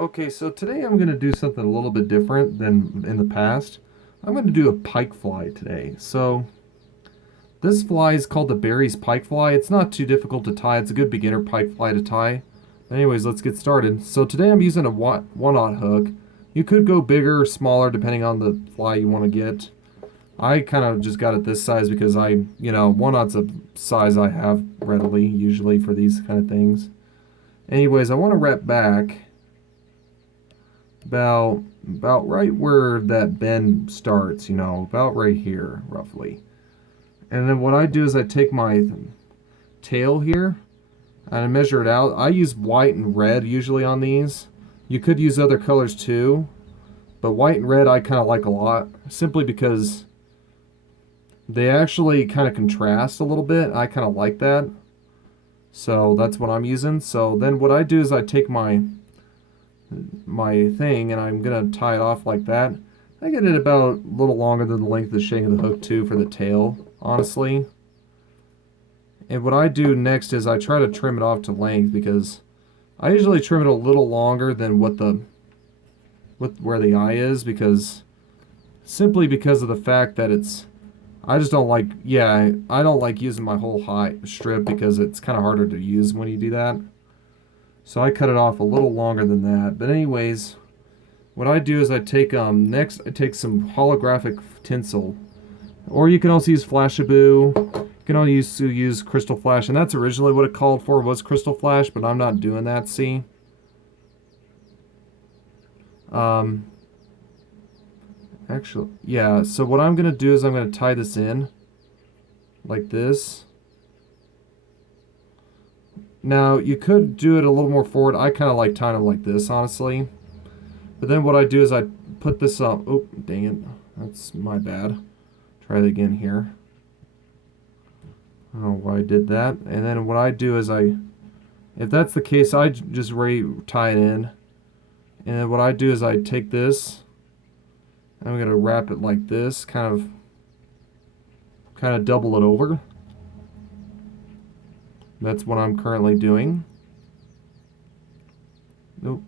Okay, so today I'm going to do something a little bit different than in the past. I'm going to do a pike fly today. So this fly is called the Barry's pike fly. It's not too difficult to tie. It's a good beginner pike fly to tie. Anyways, let's get started. So today I'm using a 1/0 hook. You could go bigger or smaller depending on the fly you want to get. I kind of just got it this size because 1/0's a size I have readily usually for these kind of things. Anyways, I want to wrap back about right where that bend starts, about right here roughly. And then what I do is I take my tail here and I measure it out. I use white and red usually on these. You could use other colors too, but white and red I kind of like a lot simply because they actually kind of contrast a little bit. I kind of like that. So that's what I'm using. So then what I do is I take my thing and I'm gonna tie it off like that. I get it about a little longer than the length of the shank of the hook too for the tail, honestly. And what I do next is I try to trim it off to length because I usually trim it a little longer than where the eye is, because simply because of the fact that I just don't like I don't like using my whole high strip because it's kind of harder to use when you do that. So I cut it off a little longer than that. But anyways, what I do is I take next I take some holographic tinsel, or you can also use Flashaboo. You can also use Crystal Flash, and that's originally what it called for, was Crystal Flash, but I'm not doing that. See, actually, yeah. So what I'm gonna do is I'm gonna tie this in like this. Now, you could do it a little more forward. I kind of like tying them like this, honestly. But then what I do is I put this up. Oh, dang it. That's my bad. Try that again here. I don't know why I did that. And then what I do is if that's the case, I just tie it in. And then what I do is I take this. I'm going to wrap it like this, kind of double it over. That's what I'm currently doing. Nope.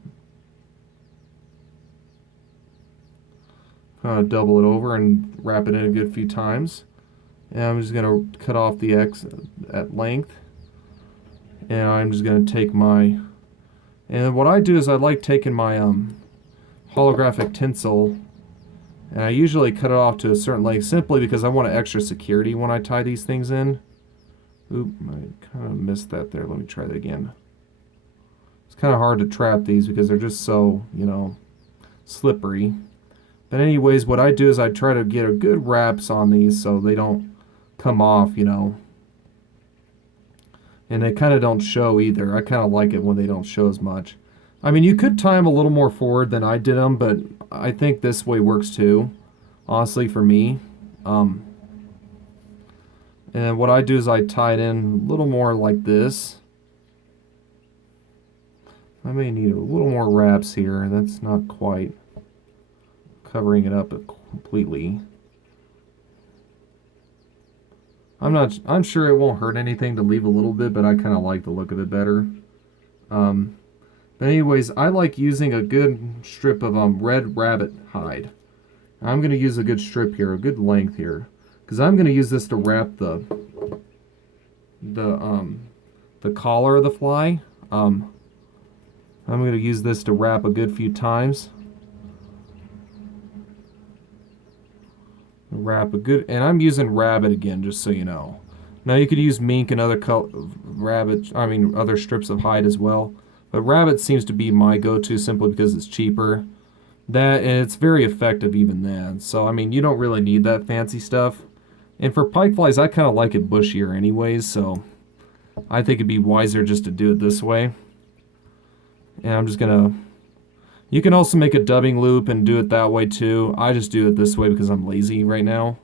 Kind of double it over and wrap it in a good few times. And I'm just going to cut off the X at length. And I'm just going to take and what I do is I like taking my holographic tinsel, and I usually cut it off to a certain length simply because I want extra security when I tie these things in. Oop, I kind of missed that there. Let me try that again. It's kind of hard to trap these because they're just so, slippery. But anyways, what I do is I try to get a good wraps on these so they don't come off, And they kind of don't show either. I kind of like it when they don't show as much. I mean, you could tie them a little more forward than I did them, but I think this way works too, honestly, for me. And what I do is I tie it in a little more like this. I may need a little more wraps here. That's not quite covering it up completely. I'm sure it won't hurt anything to leave a little bit, but I kind of like the look of it better. But anyways, I like using a good strip of red rabbit hide. I'm going to use a good strip here, a good length here, because I'm going to use this to wrap the collar of the fly. I'm going to use this to wrap a good few times. And I'm using rabbit again, just so you know. Now you could use mink and other other strips of hide as well, but rabbit seems to be my go-to simply because it's cheaper. And it's very effective even then. So I mean, you don't really need that fancy stuff. And for pike flies, I kind of like it bushier anyways, so I think it'd be wiser just to do it this way. And I'm just gonna... You can also make a dubbing loop and do it that way too. I just do it this way because I'm lazy right now.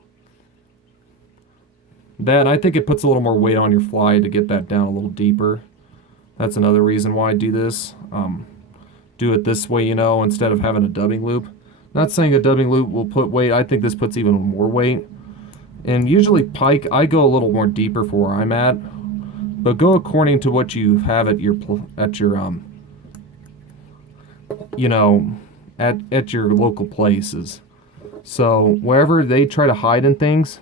I think it puts a little more weight on your fly to get that down a little deeper. That's another reason why I do this. Do it this way, instead of having a dubbing loop. Not saying a dubbing loop will put weight. I think this puts even more weight. And usually pike, I go a little more deeper for where I'm at. But go according to what you have at your you know, at your local places. So wherever they try to hide in things,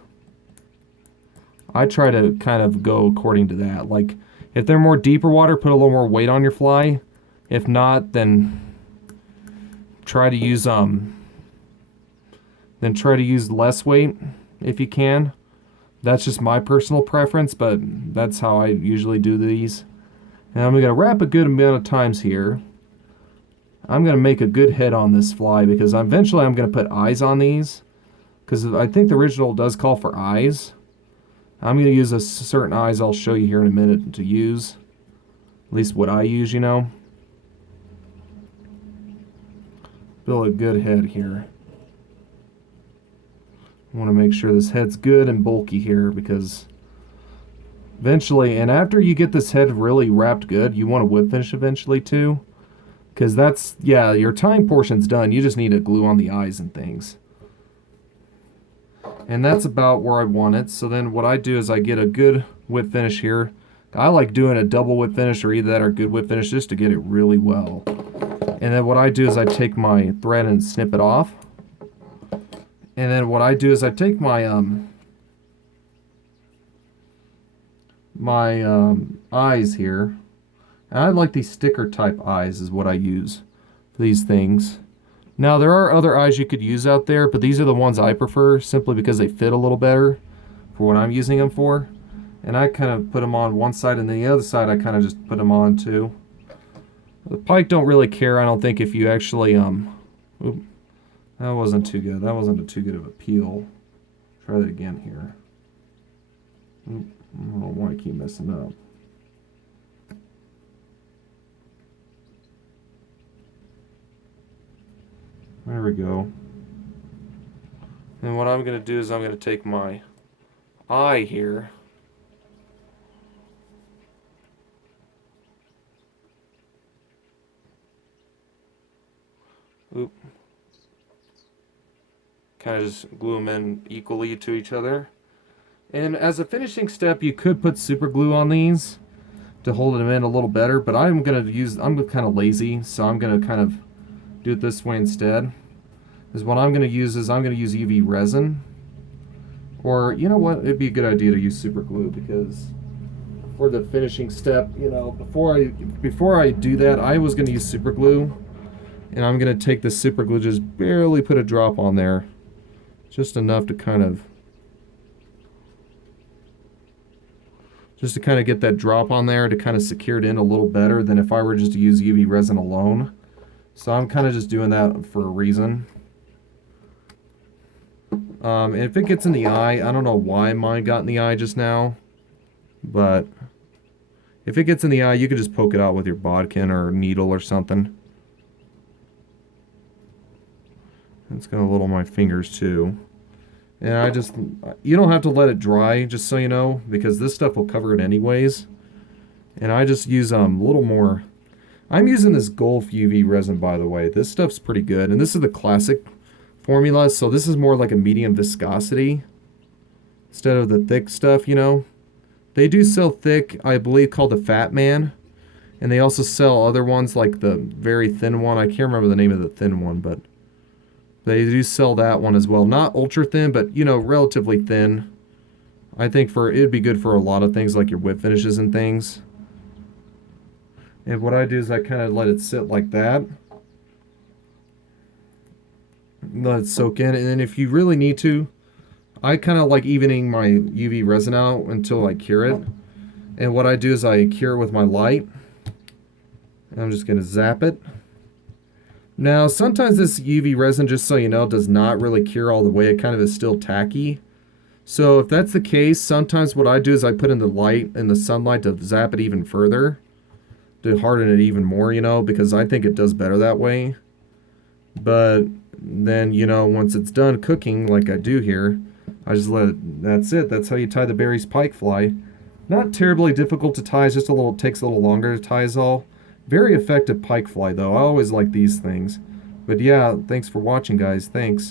I try to kind of go according to that. Like, if they're more deeper water, put a little more weight on your fly. If not, then try to use less weight if you can. That's just my personal preference, but that's how I usually do these. And I'm gonna wrap a good amount of times here. I'm gonna make a good head on this fly because eventually I'm gonna put eyes on these, because I think the original does call for eyes. I'm gonna use a certain eyes I'll show you here in a minute to use. At least what I use, you know. Build a good head here. I want to make sure this head's good and bulky here, because eventually, and after you get this head really wrapped good, you want to whip finish eventually too. Because that's, yeah, your tying portion's done. You just need to glue on the eyes and things. And that's about where I want it. So then what I do is I get a good whip finish here. I like doing a double whip finish or either that or good whip finish just to get it really well. And then what I do is I take my thread and snip it off. And then what I do is I take my eyes here. And I like these sticker type eyes is what I use for these things. Now there are other eyes you could use out there, but these are the ones I prefer simply because they fit a little better for what I'm using them for. And I kind of put them on one side, and then the other side I kind of just put them on too. The pike don't really care, I don't think, if you actually oop, that wasn't too good. That wasn't too good of a peel. Try that again here. Oop, I don't know why I keep messing up. There we go. And what I'm going to do is I'm going to take my eye here. Oop. Kind of just glue them in equally to each other. And as a finishing step, you could put super glue on these to hold them in a little better, but I'm kind of lazy, so I'm going to kind of do it this way instead. Is what I'm going to use is I'm going to use UV resin, or you know what, it'd be a good idea to use super glue, because for the finishing step, you know, before I do that, I was going to use super glue, and I'm going to take the super glue, just barely put a drop on there, just enough to kind of get that drop on there to kind of secure it in a little better than if I were just to use UV resin alone. So I'm kind of just doing that for a reason. If it gets in the eye, I don't know why mine got in the eye just now, but if it gets in the eye, you could just poke it out with your bodkin or needle or something. It's got a little on my fingers too. And you don't have to let it dry, just so you know, because this stuff will cover it anyways. And I just use a little more. I'm using this Gulf UV resin, by the way. This stuff's pretty good, and this is the classic formula, so this is more like a medium viscosity instead of the thick stuff, you know. They do sell thick, I believe, called the Fat Man, and they also sell other ones like the very thin one. I can't remember the name of the thin one, but they do sell that one as well. Not ultra thin, but, you know, relatively thin. I think it'd be good for a lot of things like your whip finishes and things. And what I do is I kind of let it sit like that. Let it soak in. And then if you really need to, I kind of like evening my UV resin out until I cure it. And what I do is I cure it with my light. And I'm just going to zap it. Now, sometimes this UV resin, just so you know, does not really cure all the way. It kind of is still tacky. So if that's the case, sometimes what I do is I put in the light and the sunlight to zap it even further, to harden it even more, you know, because I think it does better that way. But then, you know, once it's done cooking, like I do here, I just let it, that's it. That's how you tie the Barry's pike fly. Not terribly difficult to tie, just takes a little longer to tie is all. Very effective pike fly, though. I always like these things. But yeah, thanks for watching, guys. Thanks.